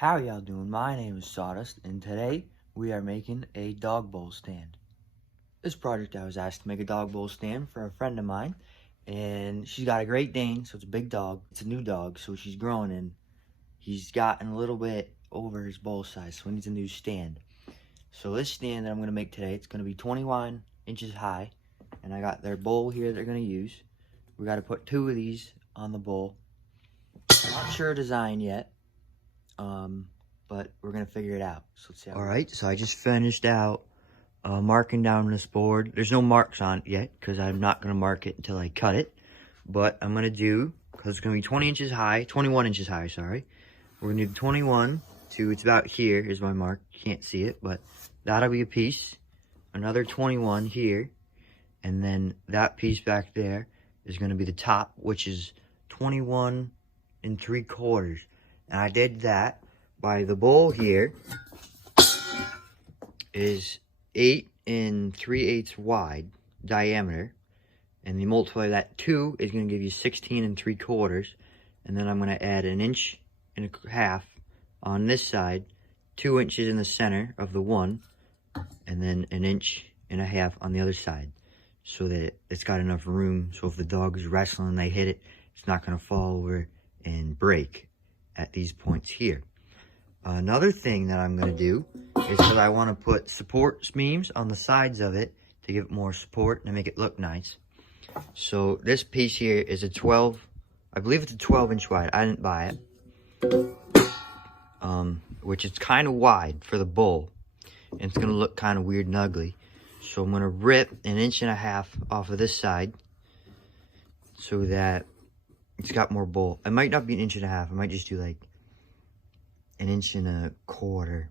How y'all doing? My name is Sawdust, and today we are making a dog bowl stand. This project I was asked to make a dog bowl stand for a friend of mine, and she's got a Great Dane, so it's a big dog. It's a new dog, so she's growing, and he's gotten a little bit over his bowl size, so he needs a new stand. So this stand that I'm going to make today, it's going to be 21 inches high, and I got their bowl here they're going to use. We got to put 2 of these on the bowl. I'm not sure design yet. But we're gonna figure it out. So let's see. All right, so I just finished out marking down this board. There's no marks on it yet because I'm not gonna mark it until I cut it. But I'm gonna do, because it's gonna be 21 inches high, sorry. We're gonna do 21 to, it's about here is my mark. You can't see it, but that'll be a piece. Another 21 here, and then that piece back there is gonna be the top, which is 21 3/4. And I did that by the bowl here is 8 3/8 wide diameter, and you multiply that 2 is going to give you 16 3/4, and then I'm going to add 1.5 inches on this side, 2 inches in the center of the one, and then 1.5 inches on the other side, so that it's got enough room, so if the dog is wrestling and they hit it, it's not going to fall over and break at these points here. Another thing that I'm going to do is that I want to put support beams on the sides of it to give it more support and make it look nice. So this piece here is a 12, I believe it's a 12-inch wide. I didn't buy it. Which is kind of wide for the bowl. And it's going to look kind of weird and ugly. So I'm going to rip 1.5 inches off of this side so that it's got more bowl. It might not be 1.5 inches. I might just do like 1.25 inches,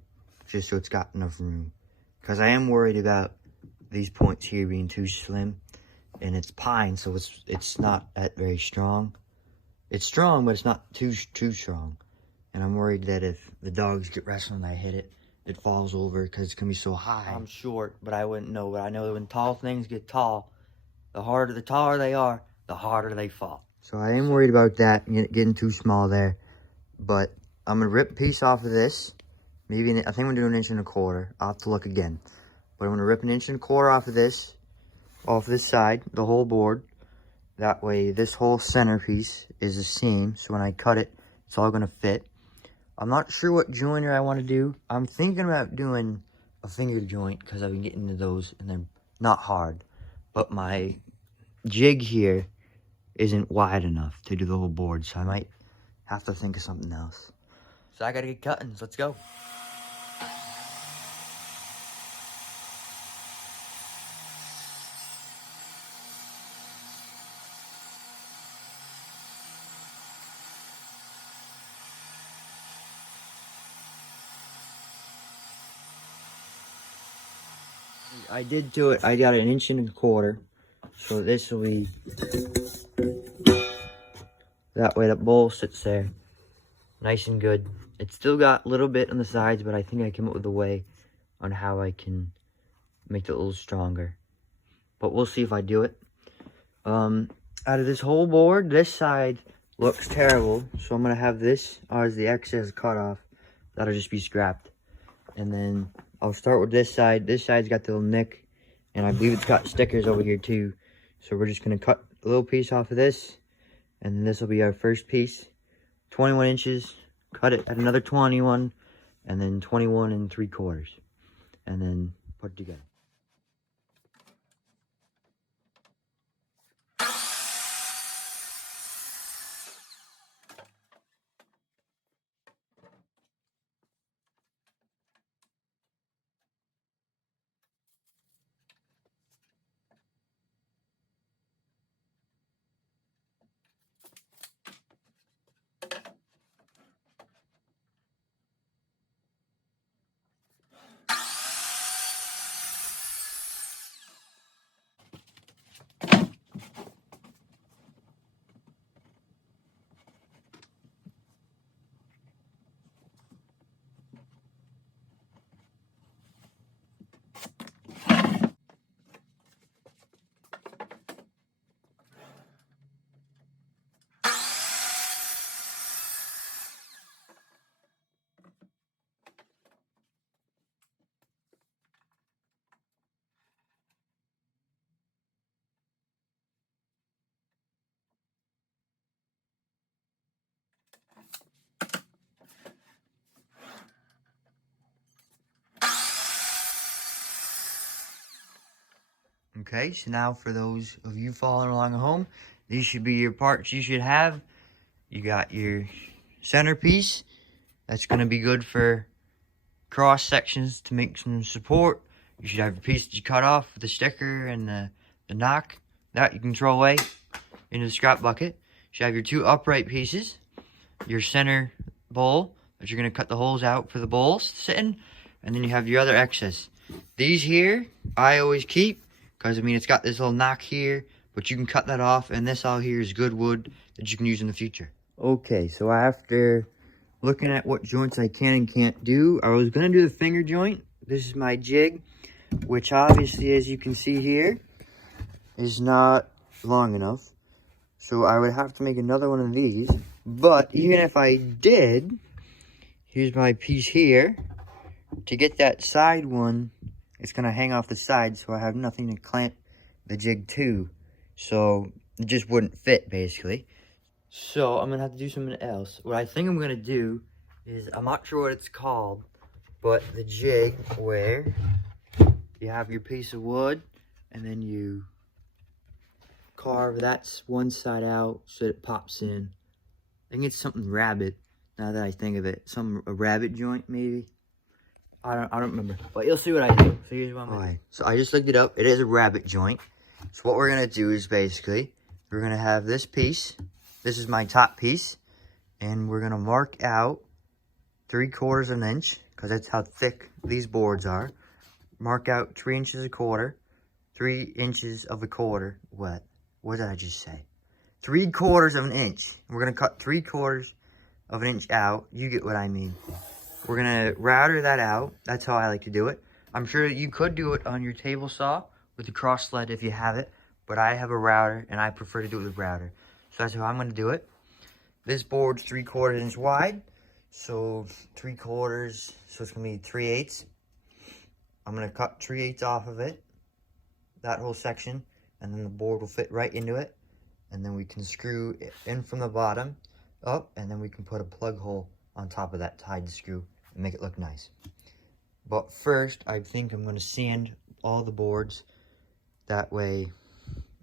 just so it's got enough room. Because I am worried about these points here being too slim, and it's pine, so it's not that very strong. It's strong, but it's not too strong. And I'm worried that if the dogs get wrestling and I hit it, it falls over because it's gonna be so high. I'm short, but I wouldn't know. But I know that when tall things get tall, the taller they are, the harder they fall. So I am worried about that getting too small there, but I'm going to rip a piece off of this. Maybe, I think I'm going to do 1.25 inches. I'll have to look again. But I'm going to rip 1.25 inches off of this side, the whole board. That way, this whole centerpiece is the same. So when I cut it, it's all going to fit. I'm not sure what joiner I want to do. I'm thinking about doing a finger joint because I've been getting into those and they're not hard. But my jig here isn't wide enough to do the whole board. So I might have to think of something else. So I gotta get cutting, so let's go. I did do it, I got 1.25 inches. So this will be, that way that bowl sits there, nice and good. It's still got a little bit on the sides, but I think I came up with a way on how I can make it a little stronger. But we'll see if I do it. Out of this whole board, this side looks terrible. So I'm gonna have this as the excess cut off. That'll just be scrapped. And then I'll start with this side. This side's got the little nick, and I believe it's got stickers over here too. So we're just gonna cut a little piece off of this, and then this will be our first piece. 21 inches, cut it at another 21, and then 21 3/4, and then put it together. Okay, so now for those of you following along at home, these should be your parts you should have. You got your centerpiece. That's going to be good for cross sections to make some support. You should have your piece that you cut off with the sticker and the knock. That you can throw away into the scrap bucket. You should have your two upright pieces. Your center bowl that you're going to cut the holes out for the bowls to sit in. And then you have your other excess. These here, I always keep. Because, I mean, it's got this little knock here. But you can cut that off. And this all here is good wood that you can use in the future. Okay, so after looking at what joints I can and can't do, I was going to do the finger joint. This is my jig, which obviously, as you can see here, is not long enough. So I would have to make another one of these. But even if I did, here's my piece here. To get that side one, it's going to hang off the side, so I have nothing to clamp the jig to. So it just wouldn't fit, basically. So I'm going to have to do something else. What I think I'm going to do is, I'm not sure what it's called, but the jig where you have your piece of wood and then you carve that one side out so that it pops in. I think it's something rabbit, now that I think of it. A rabbit joint, maybe? I don't remember. But you'll see what I do. So here's what I'm going to do. So I just looked it up. It is a rabbit joint. So what we're going to do is basically, we're going to have this piece. This is my top piece. And we're going to mark out 3/4 of an inch, because that's how thick these boards are. Mark out 3 inches a quarter. 3 inches of a quarter. What did I just say? 3/4 of an inch. We're going to cut 3/4 of an inch out. You get what I mean. We're going to router that out. That's how I like to do it. I'm sure you could do it on your table saw with a cross sled if you have it. But I have a router, and I prefer to do it with a router. So that's how I'm going to do it. This board's 3/4 inch wide. So 3/4, so it's going to be 3/8. I'm going to cut 3/8 off of it. That whole section. And then the board will fit right into it. And then we can screw it in from the bottom up. And then we can put a plug hole on top of that tied screw and make it look nice. But first, I think I'm going to sand all the boards. That way,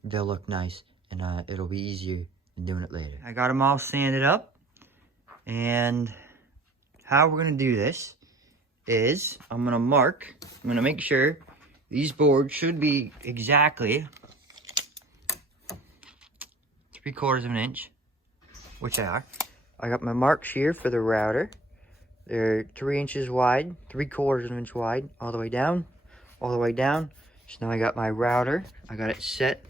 they'll look nice. And it'll be easier than doing it later. I got them all sanded up. And how we're going to do this is I'm going to make sure these boards should be exactly 3/4 of an inch, which they are. I got my marks here for the router. They're 3 inches wide, 3/4 of an inch wide, all the way down, all the way down. So now I got my router. I got it set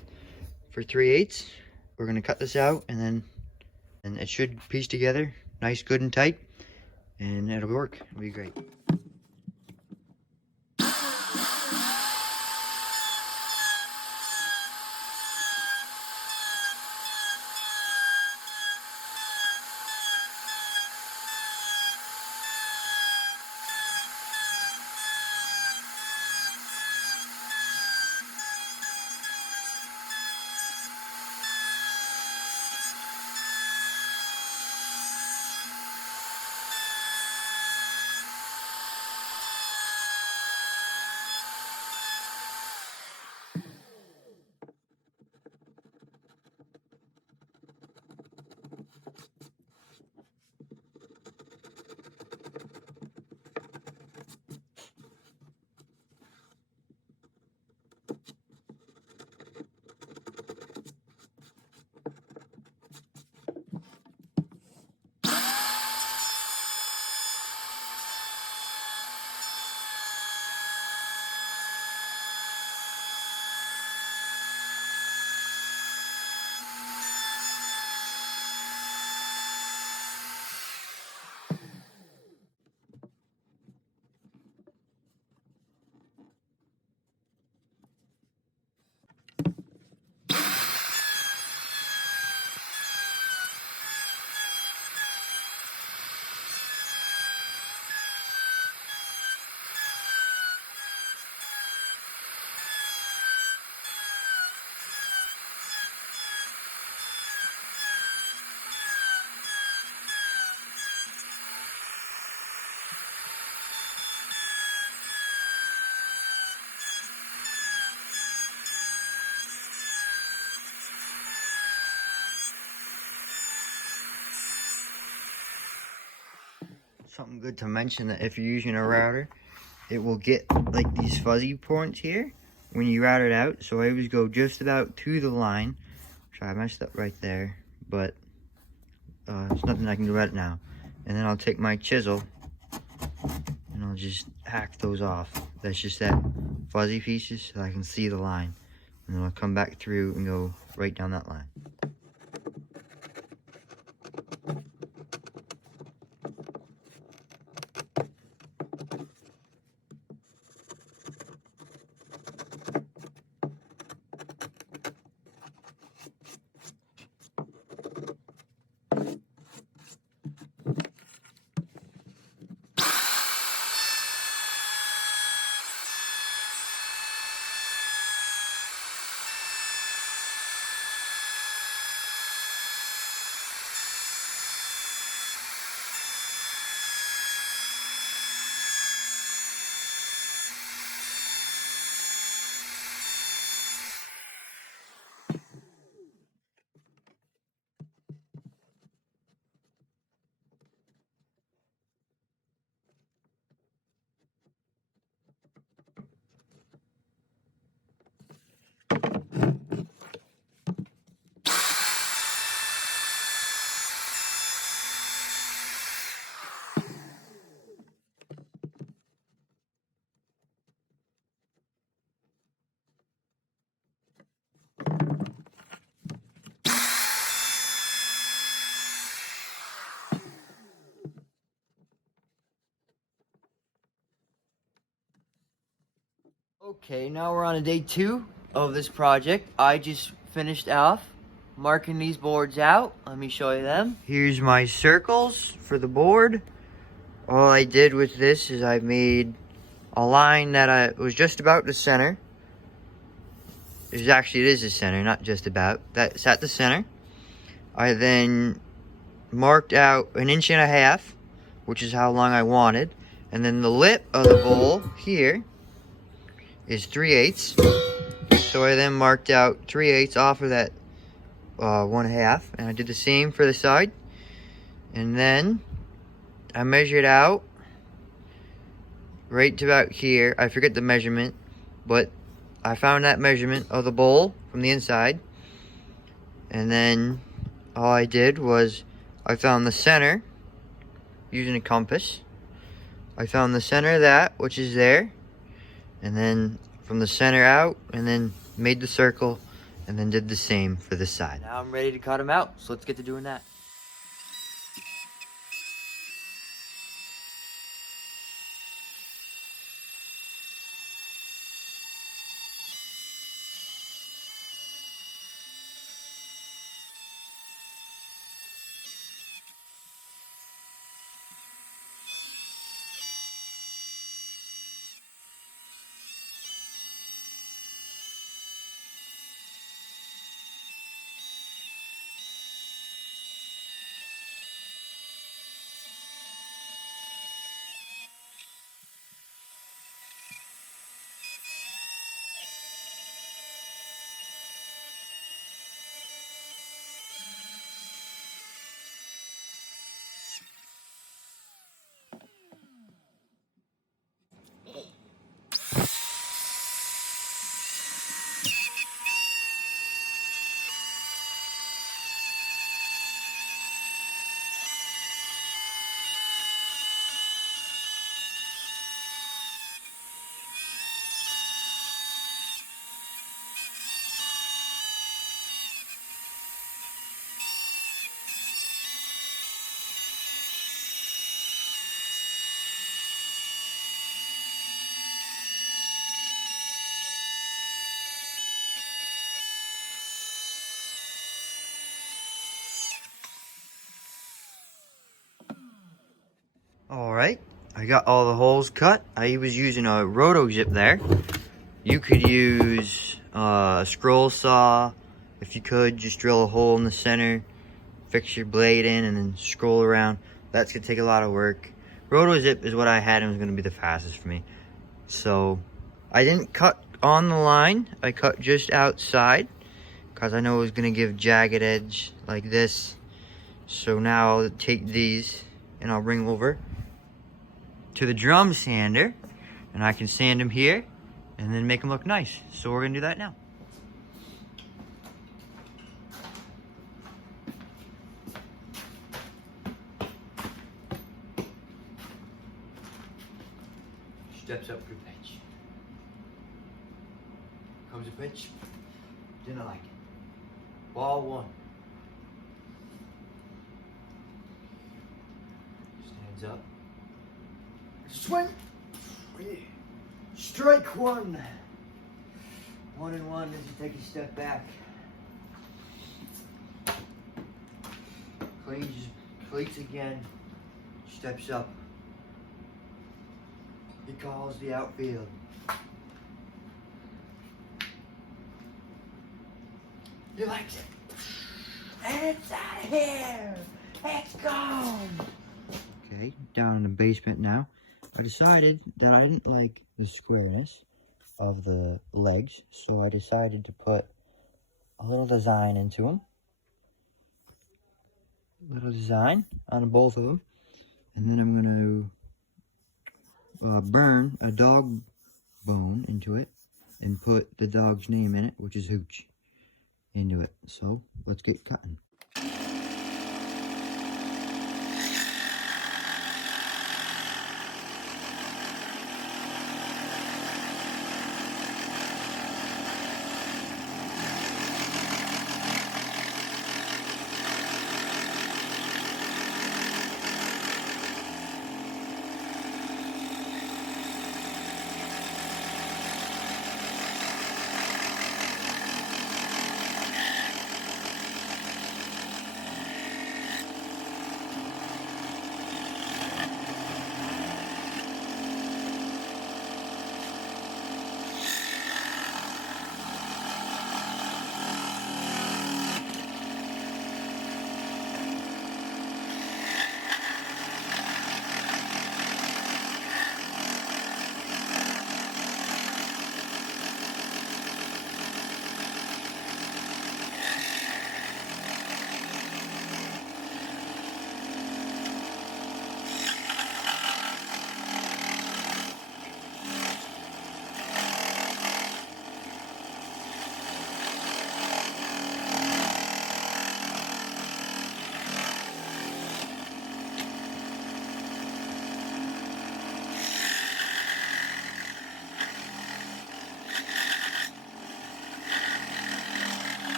for 3/8. We're going to cut this out, and it should piece together nice, good, and tight. And it'll work. It'll be great. Something good to mention that if you're using a router, it will get like these fuzzy points here when you route it out. So I always go just about to the line. Sorry, I messed up right there, but there's nothing I can do about it now. And then I'll take my chisel and I'll just hack those off. That's just that fuzzy pieces so I can see the line. And then I'll come back through and go right down that line. Okay, now we're on day 2 of this project. I just finished off marking these boards out. Let me show you them. Here's my circles for the board. All I did with this is I made a line that I was just about the center. It is the center, not just about. That's at the center. I then marked out 1.5 inches, which is how long I wanted. And then the lip of the bowl here is 3/8. So I then marked out 3/8 off of that 1/2, and I did the same for the side. And then I measured out right to about here. I forget the measurement, but I found that measurement of the bowl from the inside. And then all I did was I found the center using a compass. I found the center of that, which is there. And then from the center out, and then made the circle, and then did the same for the side. Now I'm ready to cut them out, so let's get to doing that. Alright, I got all the holes cut. I was using a roto zip there. You could use a scroll saw. If you could, just drill a hole in the center, fix your blade in, and then scroll around. That's gonna take a lot of work. Roto zip is what I had and was gonna be the fastest for me. So I didn't cut on the line. I cut just outside because I know it was gonna give jagged edge like this. So now I'll take these and I'll bring over to the drum sander, and I can sand them here and then make them look nice. So we're gonna do that now. Steps up to pitch. Comes a pitch. Didn't like it. Ball one. Stands up. Swing. Strike one. 1-1 as you take a step back. Cleats again. Steps up. He calls the outfield. He likes it. It's out of here. It's gone. Okay, down in the basement now. I decided that I didn't like the squareness of the legs, so I decided to put a little design into them. Little design on both of them. And then I'm going to burn a dog bone into it and put the dog's name in it, which is Hooch, into it. So let's get cutting.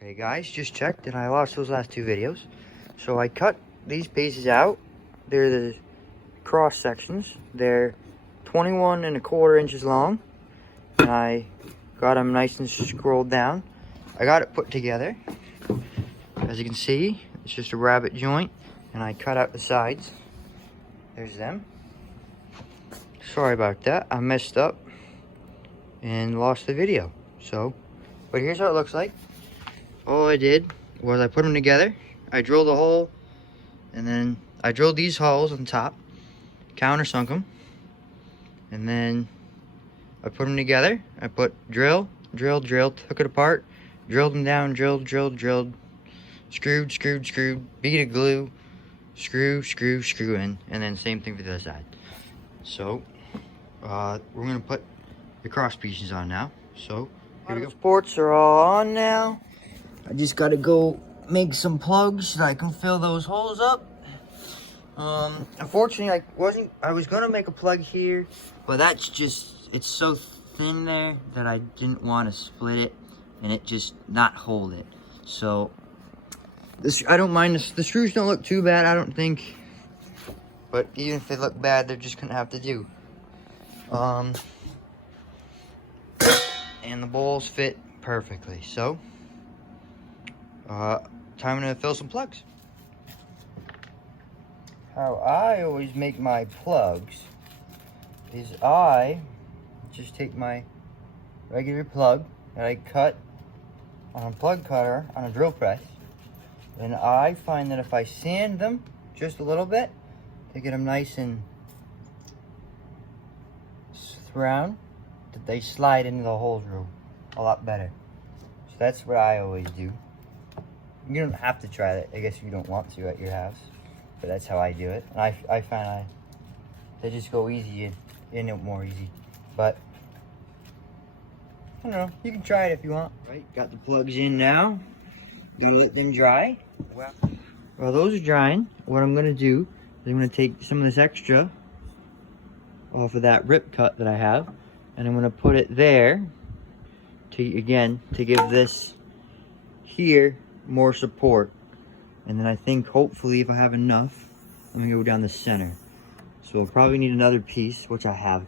Okay guys, just checked and I lost those last two videos. So I cut these pieces out. They're the cross sections. They're 21¼ inches long. And I got them nice and scrolled down. I got it put together. As you can see, it's just a rabbet joint. And I cut out the sides. There's them. Sorry about that. I messed up and lost the video. But here's how it looks like. All I did was I put them together. I drilled a hole, and then I drilled these holes on top, countersunk them, and then I put them together. I put drill, took it apart, drilled them down, drilled, screwed, bead of glue, screw in, and then same thing for the other side. So, we're gonna put the cross pieces on now. So, here we go. Sports are all on now. I just gotta go make some plugs so I can fill those holes up. Unfortunately, I was gonna make a plug here, but that's just, it's so thin there that I didn't want to split it and it just not hold it. So, I don't mind, the screws don't look too bad, I don't think. But even if they look bad, they're just gonna have to do. And the bowls fit perfectly, so. Time to fill some plugs. How I always make my plugs is I just take my regular plug that I cut on a plug cutter on a drill press, And I find that if I sand them just a little bit to get them nice and round, that they slide into the holes a lot better. So that's what I always do. You don't have to try that. I guess you don't want to at your house, but that's how I do it. And I find they just go easy and more easy. But I don't know. You can try it if you want. Right, got the plugs in now. Gonna let them dry. While those are drying, what I'm gonna do is I'm gonna take some of this extra off of that rip cut that I have, and I'm gonna put it there to give this here more support. And then I think hopefully if I have enough, I'm gonna go down the center. So I'll probably need another piece, which I have,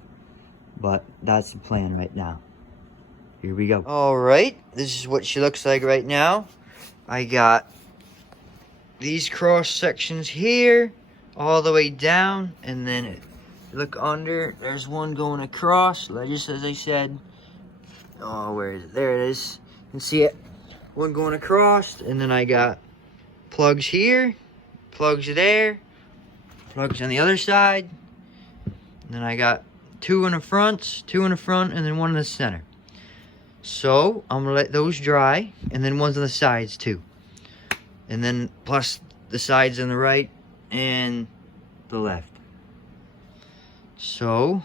but that's the plan right now. Here we go. All right, this is what she looks like right now. I got these cross sections here all the way down, and then look under, there's one going across, just as I said. Oh, where is it? There it is. You can see it. One going across, and then I got plugs here, plugs there, plugs on the other side. And then I got two in the front, and then one in the center. So I'm gonna let those dry, and then one's on the sides too. And then plus the sides on the right and the left. So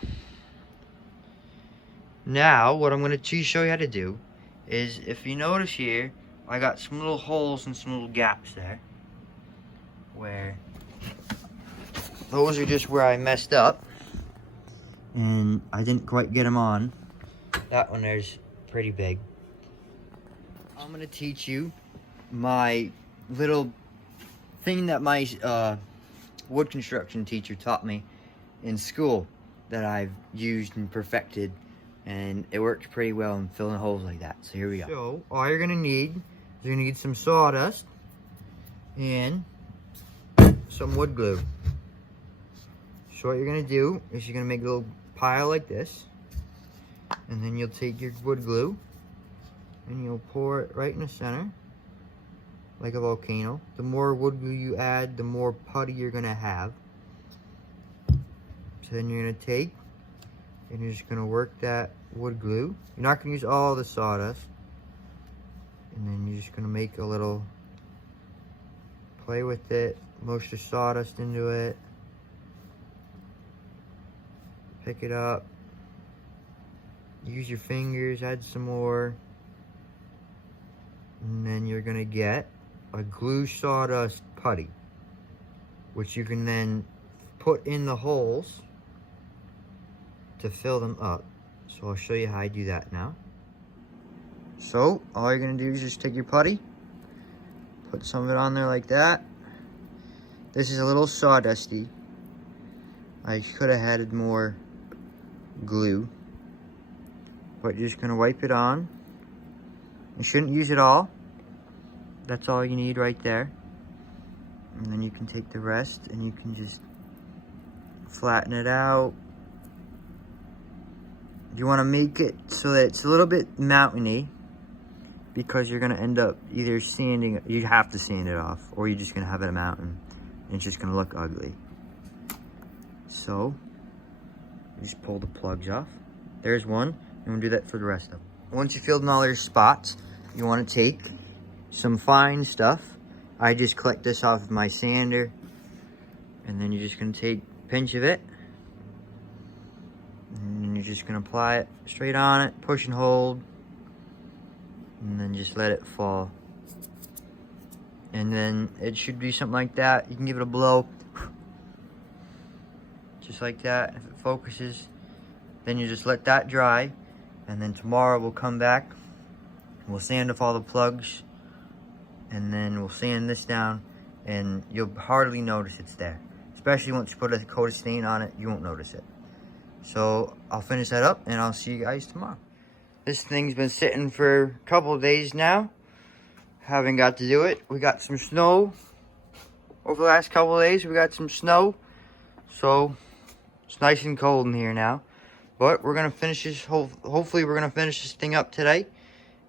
now what I'm gonna show you how to do is, if you notice here, I got some little holes and some little gaps there, where those are just where I messed up and I didn't quite get them on. That one there's pretty big. I'm gonna teach you my little thing that my wood construction teacher taught me in school, that I've used and perfected, and it worked pretty well in filling holes like that. So here we go. So all you're gonna need is you're gonna need some sawdust and some wood glue. So what you're gonna do is you're gonna make a little pile like this, and then you'll take your wood glue and you'll pour it right in the center like a volcano. The more wood glue you add, the more putty you're gonna have. So then you're gonna take and you're just gonna work that wood glue. You're not gonna use all the sawdust. And then you're just gonna make a little, play with it, mush the sawdust into it, pick it up, use your fingers, add some more, and then you're gonna get a glue sawdust putty, which you can then put in the holes to fill them up. So I'll show you how I do that now. So all you're gonna do is just take your putty, put some of it on there like that. This is a little sawdusty. I could have added more glue, but you're just gonna wipe it on. You shouldn't use it all. That's all you need right there. And then you can take the rest and you can just flatten it out. You want to make it so that it's a little bit mountainy, because you're going to end up either sanding, you have to sand it off, or you're just going to have it a mountain and it's just going to look ugly. So you just pull the plugs off. There's one, and we'll do that for the rest of them. Once you filled in all your spots, you want to take some fine stuff. I just collect this off of my sander, and then you're just going to take a pinch of it, and you're just going to apply it straight on it, push and hold, and then just let it fall. And then it should be something like that. You can give it a blow, just like that. If it focuses, then you just let that dry, and then tomorrow we'll come back, we'll sand off all the plugs, and then we'll sand this down, and you'll hardly notice it's there. Especially once you put a coat of stain on it, you won't notice it. So I'll finish that up, and I'll see you guys tomorrow. This thing's been sitting for a couple of days now. Haven't got to do it. We got some snow over the last couple of days. We got some snow, so it's nice and cold in here now. But we're gonna finish this. Hopefully, we're gonna finish this thing up today,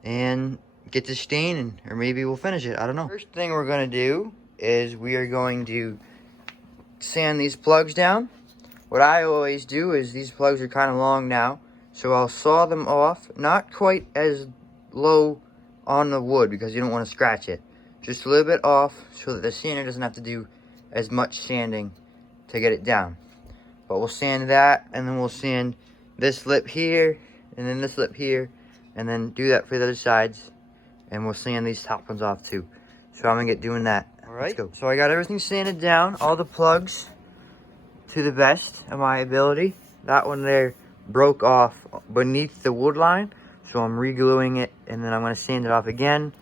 and get this stain, or maybe we'll finish it. I don't know. First thing we're going to do is we are going to sand these plugs down. What I always do is these plugs are kind of long now, so I'll saw them off, not quite as low on the wood because you don't want to scratch it. Just a little bit off so that the sander doesn't have to do as much sanding to get it down. But we'll sand that, and then we'll sand this lip here, and then this lip here, and then do that for the other sides, and we'll sand these top ones off too. So I'm gonna get doing that. All right, let's go. So I got everything sanded down, all the plugs to the best of my ability. That one there broke off beneath the wood line, so I'm re-gluing it, and then I'm gonna sand it off again.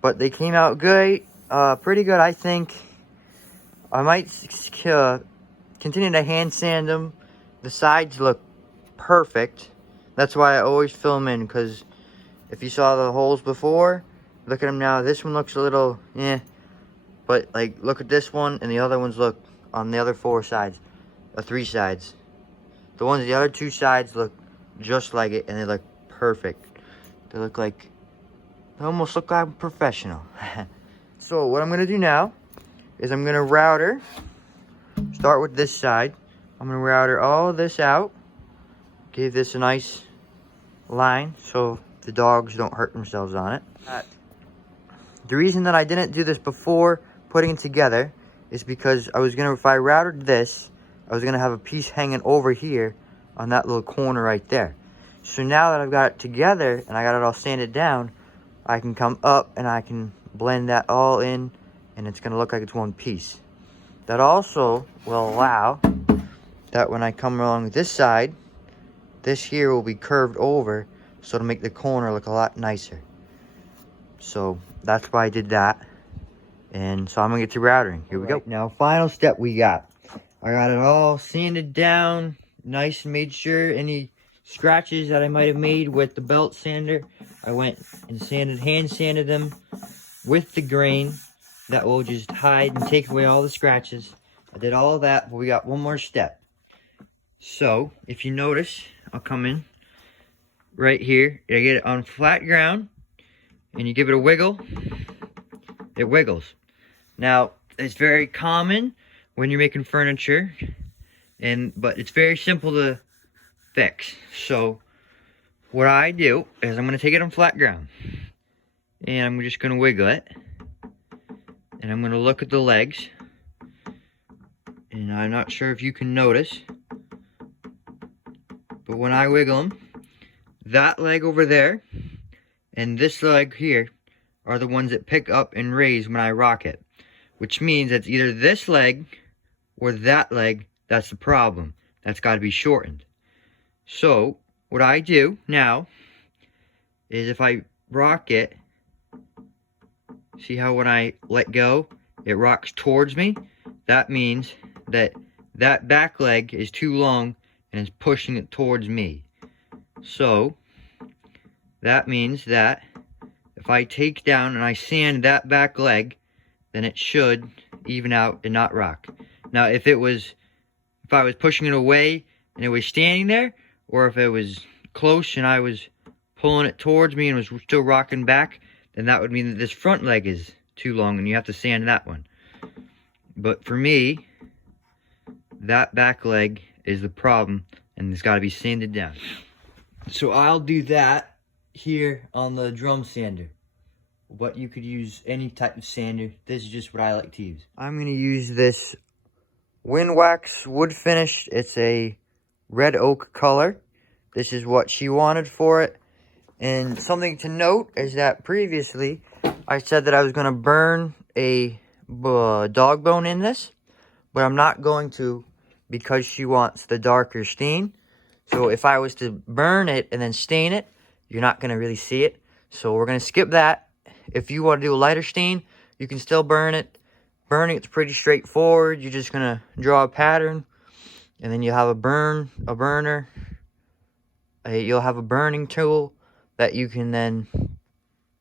But they came out good, pretty good, I think. I might continue to hand sand them. The sides look perfect. That's why I always fill them in, because if you saw the holes before, look at them now. This one looks a little, but like, look at this one, and the other ones look on the other 4 sides, or 3 sides. The other 2 sides look just like it, and they look perfect. They almost look like I'm professional. So what I'm gonna do now is I'm gonna router. Start with this side. I'm gonna router all this out. Give this a nice line so the dogs don't hurt themselves on it. The reason that I didn't do this before putting it together is because if I routed this, I was gonna have a piece hanging over here on that little corner right there. So now that I've got it together and I got it all sanded down, I can come up and I can blend that all in, and it's gonna look like it's one piece. That also will allow that when I come along this side, this here will be curved over, so it'll make the corner look a lot nicer. So that's why I did that. And so I'm gonna get to routering. Here we go. Now, final step we got. I got it all sanded down, nice, and made sure any scratches that I might have made with the belt sander, I went and hand sanded them with the grain. That will just hide and take away all the scratches. I did all of that, but we got one more step. So, if you notice, I'll come in right here. I get it on flat ground, and you give it a wiggle. It wiggles. Now, it's very common when you're making furniture, but it's very simple to fix. So, what I do is I'm going to take it on flat ground, and I'm just going to wiggle it. And I'm going to look at the legs, and I'm not sure if you can notice, but when I wiggle them, that leg over there and this leg here are the ones that pick up and raise when I rock it, which means it's either this leg or that leg that's the problem. That's got to be shortened. So what I do now is if I rock it, see how when I let go, it rocks towards me? That means that that back leg is too long and is pushing it towards me. So, that means that if I take down and I sand that back leg, then it should even out and not rock. Now, if I was pushing it away and it was standing there, or if it was close and I was pulling it towards me and was still rocking back, then that would mean that this front leg is too long and you have to sand that one. But for me, that back leg is the problem, and it's got to be sanded down. So I'll do that here on the drum sander. But you could use any type of sander. This is just what I like to use. I'm going to use this Winwax wood finish. It's a red oak color. This is what she wanted for it. And something to note is that previously I said that I was going to burn a dog bone in this, but I'm not going to because she wants the darker stain. So if I was to burn it and then stain it, you're not going to really see it. So we're going to skip that. If you want to do a lighter stain, you can still burn it. Burning it's pretty straightforward. You're just going to draw a pattern, and then you'll have a burner. You'll have a burning tool that you can then,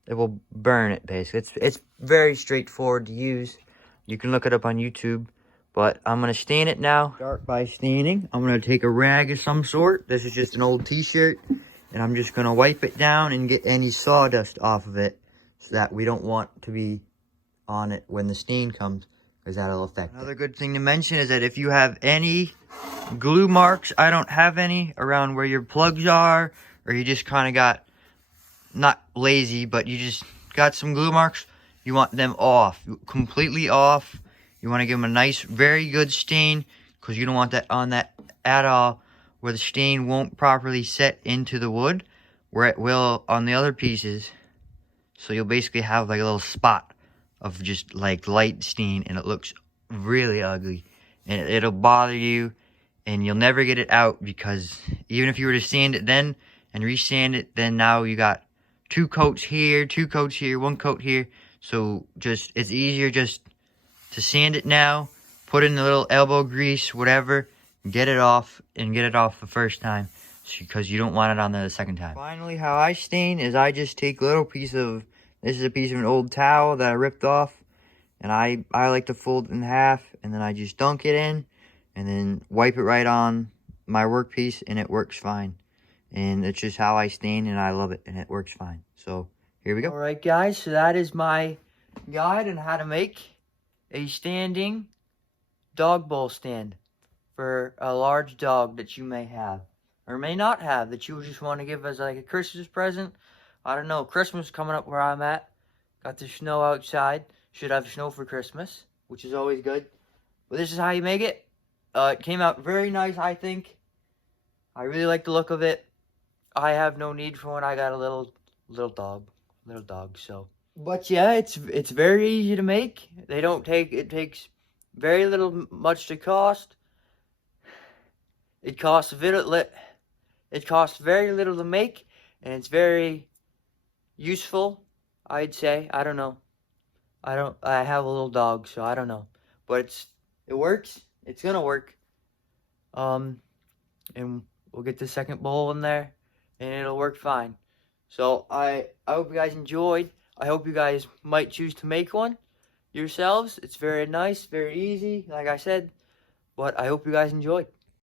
it will burn it basically. It's very straightforward to use. You can look it up on YouTube. But I'm going to stain it now. Start by staining. I'm going to take a rag of some sort. This is just an old t-shirt. And I'm just gonna wipe it down and get any sawdust off of it, so that we don't want to be on it when the stain comes, because that'll affect it. Another good thing to mention is that if you have any glue marks, I don't have any, around where your plugs are, or you just kind of got, not lazy, but you just got some glue marks, you want them off, completely off. You want to give them a nice, very good stain, because you don't want that on that at all, where the stain won't properly set into the wood, where it will on the other pieces. So you'll basically have like a little spot of just like light stain, and it looks really ugly, and it'll bother you, and you'll never get it out, because even if you were to sand it then and resand it, then now you got 2 coats here, 2 coats here, 1 coat here. So just, it's easier just to sand it now, put in the little elbow grease, whatever, get it off, and get it off the first time, because you don't want it on there the second time. Finally, how I stain is I just take a little piece of, this is a piece of an old towel that I ripped off, and I like to fold it in half, and then I just dunk it in, and then wipe it right on my workpiece, and it works fine. And it's just how I stain, and I love it, and it works fine. So here we go. All right, guys, so that is my guide on how to make a standing dog bowl stand for a large dog that you may have or may not have, that you just want to give as like a Christmas present. I don't know, Christmas coming up where I'm at. Got the snow outside. Should have snow for Christmas, which is always good. But this is how you make it. It came out very nice, I think. I really like the look of it. I have no need for one. I got a little dog, so. But yeah, it's very easy to make. It takes very much to cost. It costs very little to make, and it's very useful, I'd say. I don't know. I have a little dog, so I don't know. But it works. It's gonna work. And we'll get the second bowl in there, and it'll work fine. So I hope you guys enjoyed. I hope you guys might choose to make one yourselves. It's very nice, very easy, like I said. But I hope you guys enjoyed.